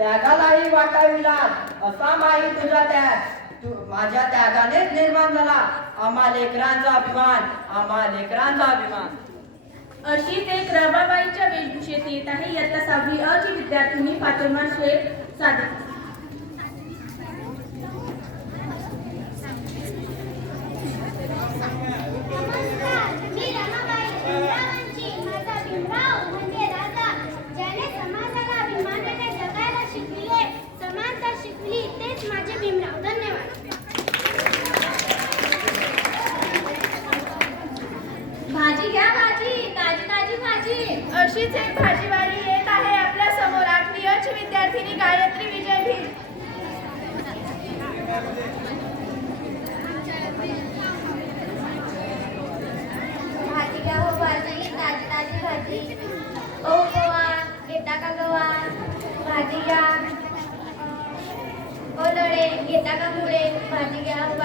त्यागालाही वाटाविला. असा माही तुझा त्याग. तू माझ्या त्यागानेच निर्माण झाला. आम्हा लेकरांचा अभिमान आम्हा लेकरांचा अभिमान. अशीच एक रमाबाईच्या वेशभूषेत येत आहे इयत्ता सहावी अ ची विद्यार्थिनी फातिमा शेख सादिक तेच माझे भीमराव. धन्यवाद. भाजी घ्या भाजी. ताजी ताजी भाजी. अशीच एक भाजीवाली येत आहे आपल्यासमोर. आठवी अ ची विद्यार्थिनी गायत्री विजय भील भाजी घ्या हो भाजी. ताजी ताजी भाजी. ओ गवार. घेता का गवार? भाजी घ्या. घेता का पुढे? भाजी घ्या.